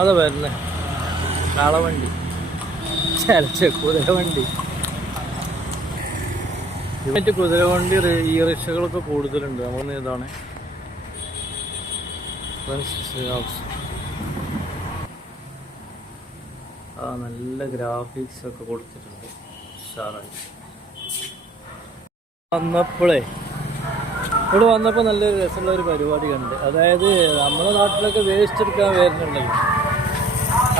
അതാ വരുന്നത് കാളവണ്ടി ചലച്ച കുതിരവണ്ടി മറ്റ് കുതിരവണ്ടി ഈ റിക്ഷകളൊക്കെ കൂടുതലുണ്ട്. നമ്മൾ ഇതാണ്. ആ നല്ല ഗ്രാഫിക്സ് ഒക്കെ കൊടുത്തിട്ടുണ്ട് ഉഷാറായി വന്നപ്പോഴേ ഇവിടെ വന്നപ്പോൾ നല്ലൊരു രസമുള്ള ഒരു പരിപാടി കണ്ട്. അതായത് നമ്മുടെ നാട്ടിലൊക്കെ വേസ്റ്റ് എടുക്കാൻ വരുന്നുണ്ടല്ലോ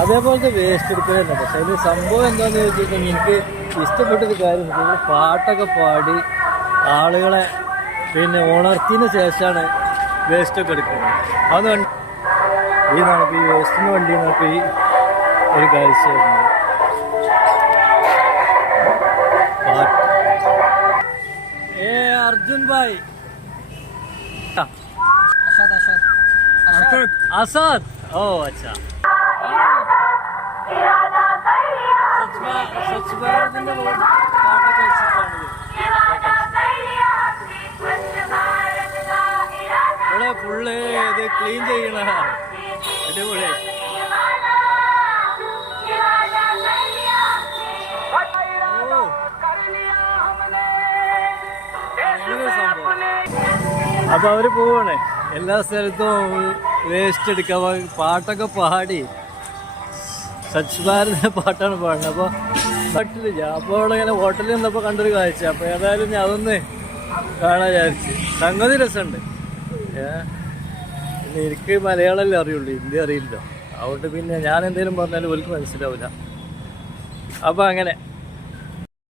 അതേപോലത്തെ വേസ്റ്റ് എടുക്കലുണ്ട് പക്ഷെ അതിൽ സംഭവം എന്താണെന്ന് ചോദിച്ചിട്ടുണ്ടെങ്കിൽ എനിക്ക് ഇഷ്ടപ്പെട്ടൊരു കാര്യം പാട്ടൊക്കെ പാടി ആളുകളെ പിന്നെ ഉണർത്തിന് ശേഷമാണ് വേസ്റ്റൊക്കെ എടുക്കുന്നത്. അതുകൊണ്ട് ഈ നമുക്ക് ഈ വേസ്റ്റിന് വണ്ടി നമുക്ക് ഈ ഒരു കാഴ്ച ഏ അർജുൻ ഭായ്. അസാദ് അസാദ് ഓ അച്ഛാ. അപ്പൊ അവർ പോവാണേ. എല്ലാ സ്ഥലത്തും വേസ്റ്റ് എടുക്കാൻ പാട്ടൊക്കെ പാടി. ഭാരത് പാട്ടാണ് പാടുന്നത്. അപ്പോൾ പറ്റില്ല. അപ്പോൾ അവിടെ ഇങ്ങനെ ഹോട്ടലിൽ നിന്നപ്പോൾ കണ്ടൊരു കാഴ്ച. അപ്പോൾ ഏതായാലും ഞാൻ അതൊന്ന് കാണാൻ വിചാരിച്ച്. സംഗതി രസമുണ്ട്. പിന്നെ എനിക്ക് മലയാളമല്ലേ അറിയുള്ളൂ. ഹിന്ദി അറിയില്ലോ അതുകൊണ്ട് പിന്നെ ഞാൻ എന്തെങ്കിലും പറഞ്ഞാലും ഒരിക്കലും മനസ്സിലാവില്ല അപ്പോൾ അങ്ങനെ.